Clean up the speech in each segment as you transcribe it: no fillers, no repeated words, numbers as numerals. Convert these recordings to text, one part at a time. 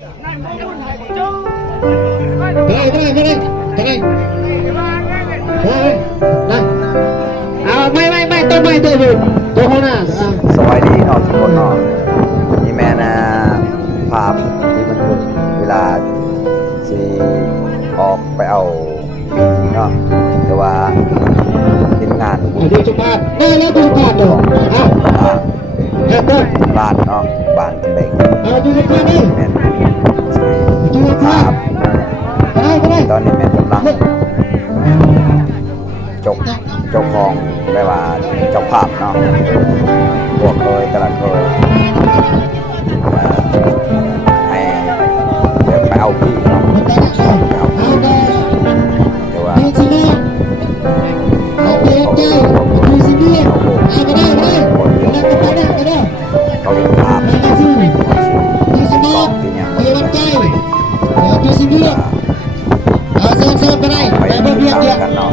ไม่ต้นไม้ตัวอื่นตัวข้างหน้าสวัสดีเนาะทุกคนเนาะนี่แม่นะภาพที่มันพูดเวลาสิออกไปเอาปีเนาะแต่ว่าเป็นงานดูจุดบ้านได้แล้วดูก่อนเดี๋ยวบ้านเนาะบ้านเป็นแบบดูจุดบ้านนี่แม่ดูภาพตอนนี้แม่กำลังเจ้าของแปลว่าเจ้าภาพเนาะพวกเคยตลาดเคยให้ไปเอาพี่เนาะไปเอาพี่แต่ว่าเขาเห็นภาพไปได้ไปเบียดกันเนาะ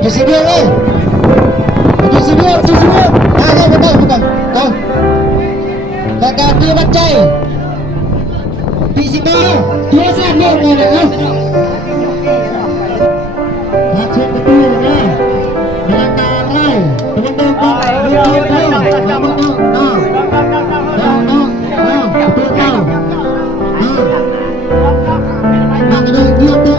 อยู่สิเบียเลยอยู่สิเบียได้ไปก่อนแต่การตีบัดใจปีสิบเก้าตัวแซ่บเลิกเลยนะมาเช็คประตูนะเวลาการไล่ตัวเดิมก็เดิมตัวน้องประตูเก้านั่งกันเลยเยี่ยมเด้อ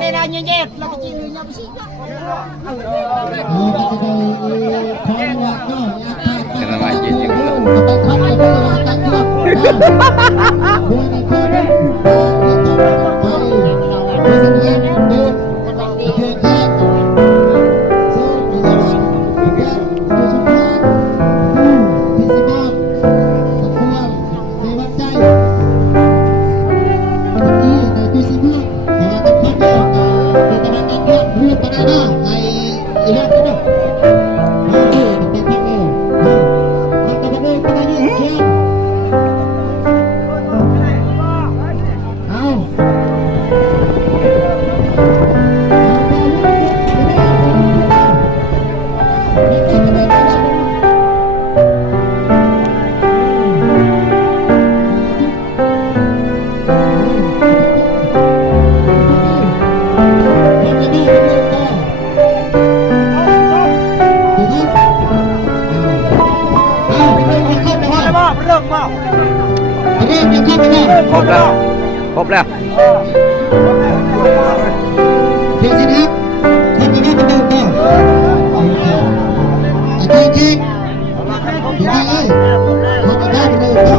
đây là như vậy là cái gì người nhập sĩ đó. Kenapa jadiครบแล้วเดี๋ยวสิครับทำยังไงเป็นเดิมต่อไอ้เค้กอยู่ได้เลยทำยังไงเป็นเดิมต่อ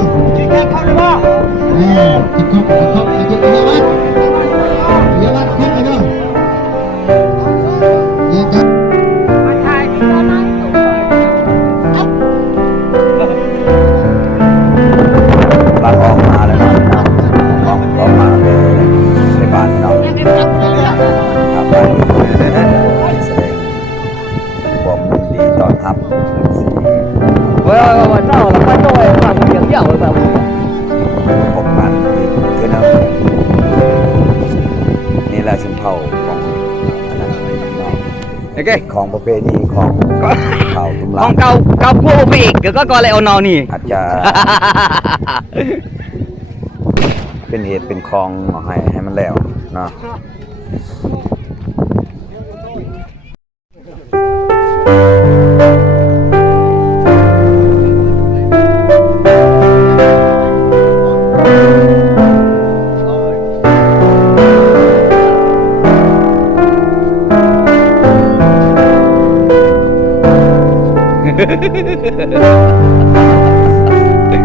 เข้าเลยบ่ติดครบไอ้เค้กเยาวัดครบไปด้วยยังกันหลังออกมาแล้วเนาะออกมาเลยในบ้านเนาะครับไปแสดงความดีต้อนรับสี我照了，观众也看不营养了吧？พบมันคือนะนี่แหละสินเผาของอันนั้นเนาะของประเพณีของเผาตุลา ของเก่าพวกไปอีกเดี๋ยวก็อะไรเอานอนี่ อาจจะเป็นเหตุเป็นคลองให้มันแล้วเนาะ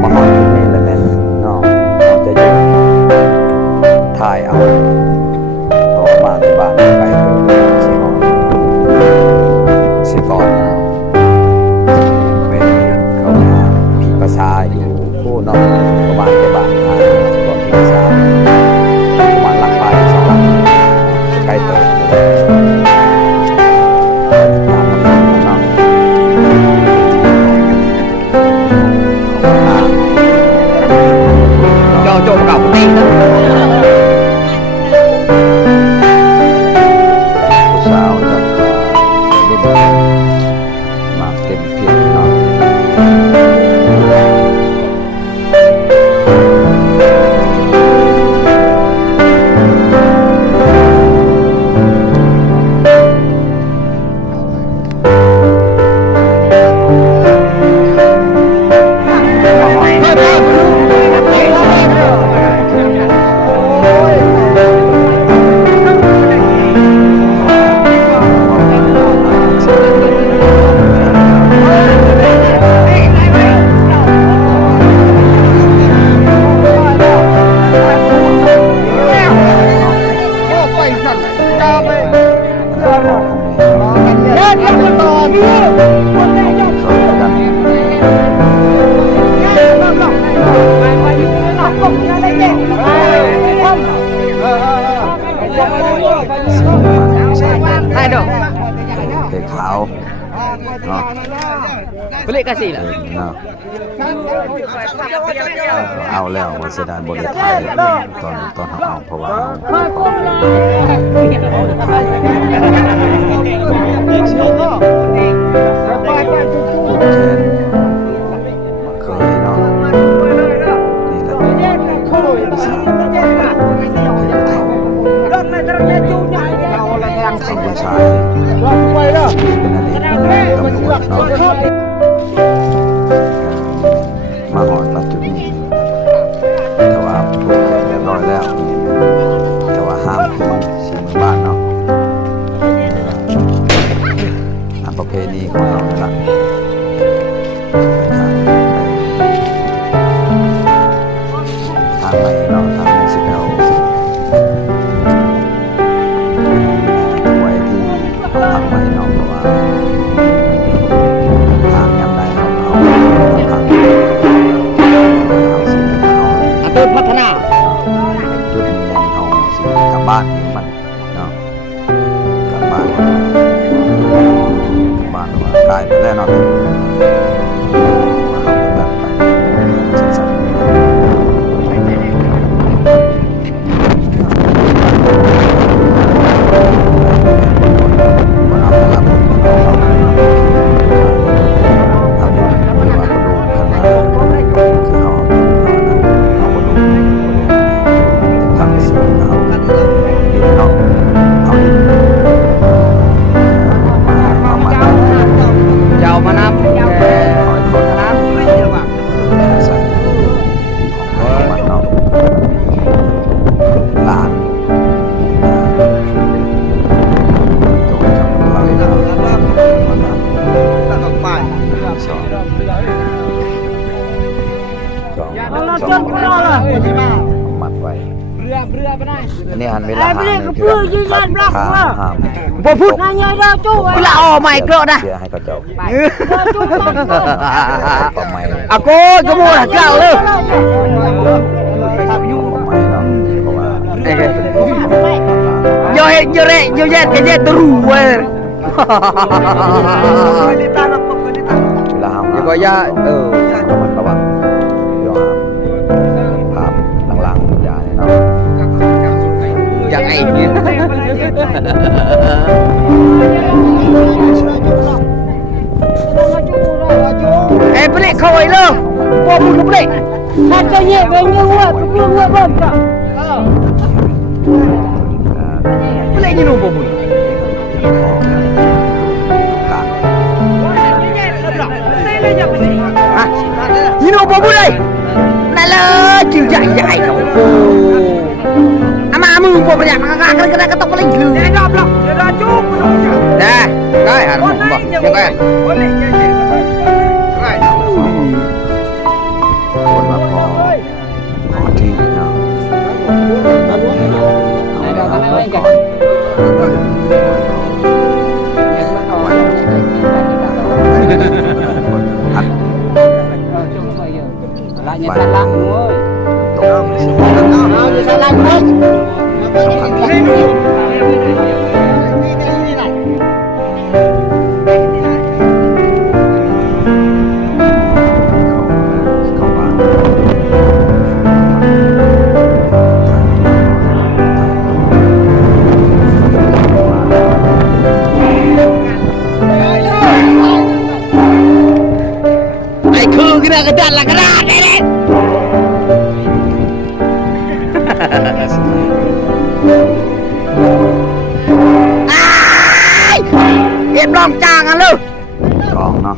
มาหอดที่นี่แล้วแม่เนาะเราจะอยู่ถ่ายเอาต่อมาที่บ้านไปสิหอดสิก่อนนะไปเขามาพี่ภาษาอยู่ผู้นอกประมาณที่บ้านถ่ายก่อนพี่ภาษา kasih lah. เนาะเอาแล้วว่าเสียดายบ่ได้ถ่ายตอนเอาเพราะว่าเคยเนาะนี่แหละสาวผู้ชายเป็นอะไรตำรวจเนาะมาหอดปัจจุบันแต่ว่าถูกเรียบร้อยแล้วแต่ว่าห้ามขึ้นสิเมืองบ้านเนาะตามประเพณีของเราเนี่ยละทางไหนเนาะทางสิบเอลไว้ที่ทางไว้เนาะเพราะว่าทางยำได้เราเอาทางเอาสิเอา Atau patana. จุดแหล่งเอาสิกลับบ้านนี่มันเนาะกลับบ้านว่ากลายไปแล้วเนาะว่าเอาแบบไปสั้นJauh mana? Manam. ใส่ของมันเนาะหลานตัวกับเราเนาะสองมัดไว้อันนี้หันเวลาห้ามคือห้าม Bo phút. Bila Bila oh my god dah. เสียให้เขาเจ้าก็ไม่ Aku kamu dah kau lu. ก็ไม่เนาะเพราะว่า Yo jet ke jet terus weh. เวลาห้าม Ya kau ya ระมัดระวังเดี๋ยวห้ามภาพหลังๆอย่าเนี่ยเนาะ yang ai ni. Pelik kau ai lu. Kau pun pelik. Katanya banyak buat, belum buat apa. Pelik ni nopo pun. การ Ha? Ni nopo pun ai. Nak le chiu jai kau. Ama mu pun banyak kena ketok paling gelu. Dah blok. Dah cukup. Dah. Kai har mo. Ya kai. คนมาขอที่เนาะเอาก่อนอัด Laknya salah oi. ตรงนี้ Salah oi. สำคัญที่สุดเข้าบ้าน Ai khư kena kedan lah kena. Ai! Em long chang à lu. กองเนาะ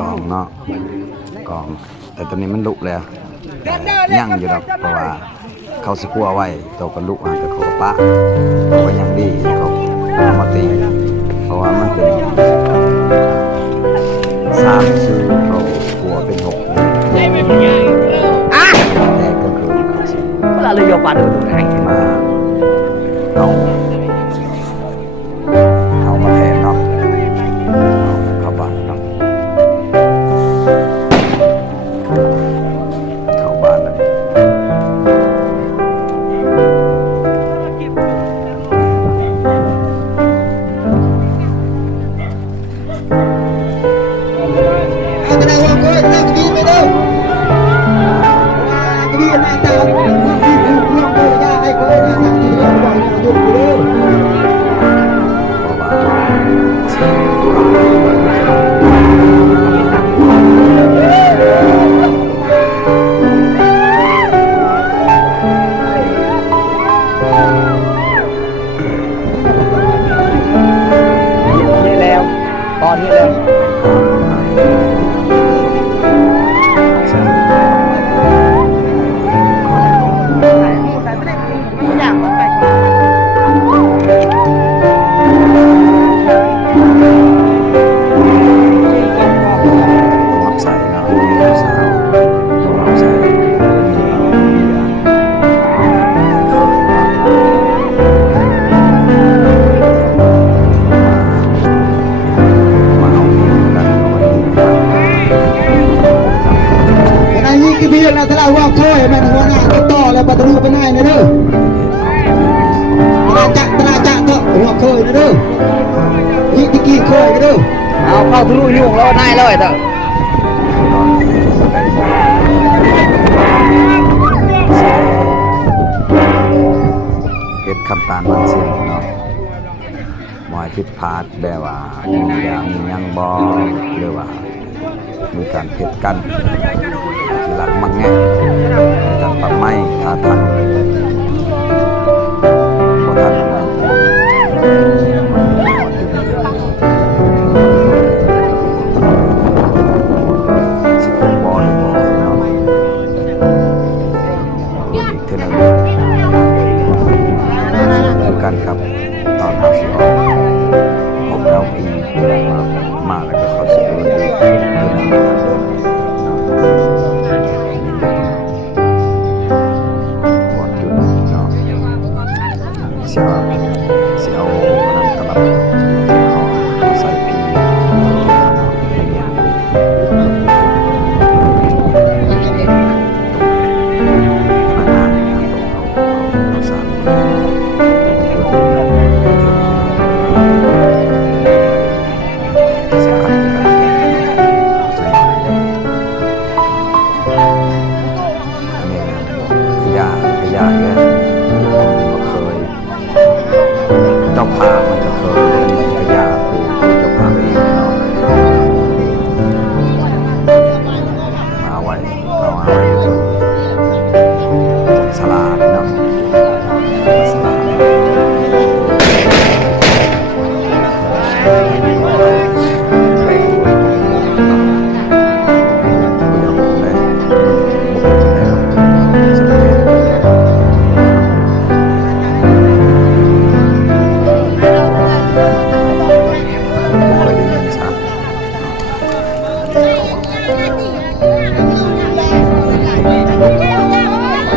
กองเนาะกองแต่ตอนนี้มันลุกแล้วย่างอยู่ดอกเพราะว่าเขาสิกลัวไว้ตัวก็ลุกแต่เขาก็ปะเขาก็ยังดีเขาเอามาตีเพราะว่ามันเป็น3ชื่อเขากลัวเป็น6 Ah, แต่ก็คือเขาสิ pula lu yo pada tu hai. มาเอามาแทนเนาะเอาเข้าบ้านเนาะเข้าบ้านแล้ว นี่แล้วตอนนี้แล้ว รับใส่เนาะรับสาวรับใส่มาเอาเงินกันเอาไว้ นายยิ่งกี่ปีแล้วถ้าเราว่าเคยมันหัวหน้าติดต่อแล้วประตูไปไหนนะเด้อตลาดจักเถอะหัวเคยนะเด้อยิ่งกี่เคยนะเด้อ เอาเข้าทะลุยุ่งแล้วนายเลยเถอะ เฮ็ดคำตานมันเสียเนาะมอยผิดพลาดแบบว่ามีอย่างมียังบ่หรือว่ามีการเฮ็ดกันที่หลักมักแง่การปรับไม้ถ้าทันบ่ทันนะสิเป็นบ่หรือบ่เนาะอีกเทื่อหนึงคือกันครับตอนเราสิออกผมเราปีมาแล้วก็เขาสิเอิ้นอีกเทื่อหนึงบอดจุดเนาะเสียวนั่นตลับเอาใส่ปีเนี่ยมานานเอาสารสกัดอันนี้พยาเนี่ยเคยเจ้าภาพมันจะเคยพยาครูเจ้าภาพเองเนาะมาไว้เอาไว้สลาดเนาะสลาด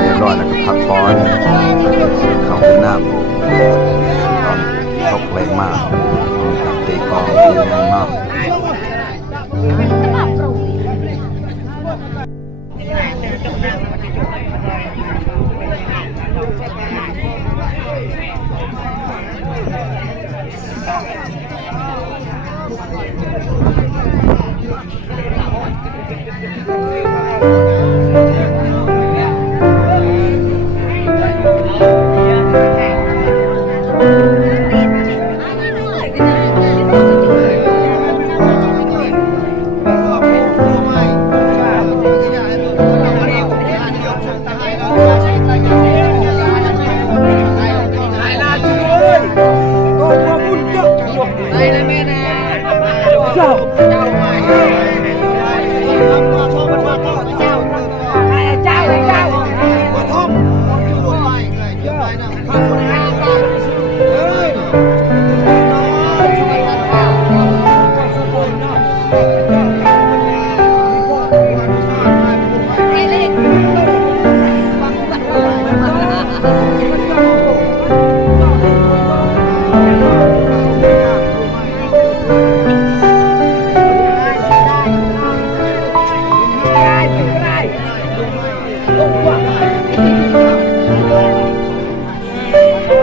เรียบร้อยแล้วก็พักผ่อนเข้าเป็นน้ำตอนตกแรงมากกับตีกองตียังเนาะ Hãy subscribe cho kênh Ghiền Mì Gõ để không bỏ lỡ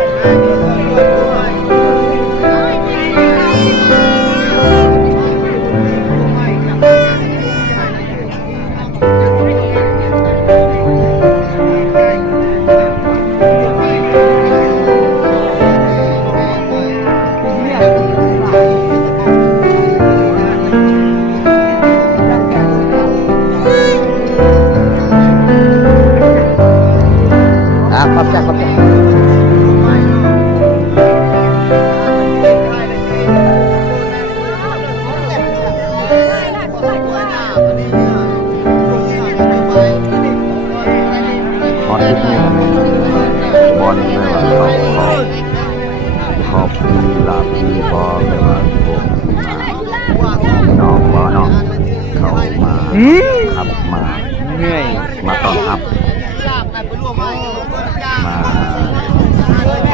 อบมีลาบมีบอแบบว่าพวกน้องบอน้องเขามาขับมา เหนื่อย มาต้อนรับม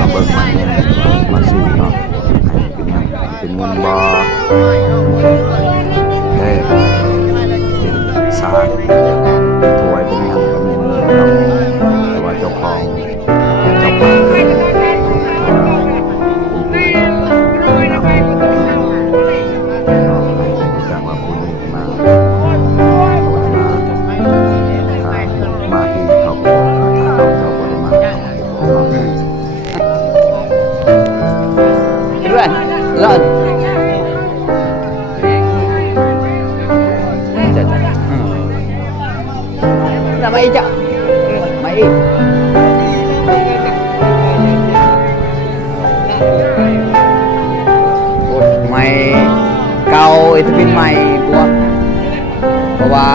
าเบิ่งมาเนี่ยมาสู่เนาะเป็นเงินบอเฮ้เป็นสารถวยเป็นยังก็มีเนาะแต่ว่าเจ้าของเจ้าของจากว่าผู้นี้มาที่เขาเจ้าบริมา เลื่อนเลื่อนทำไมจ๊ะไม่ไม่เก่าไอ้ที่เป็นใหม่พวกเพราะว่า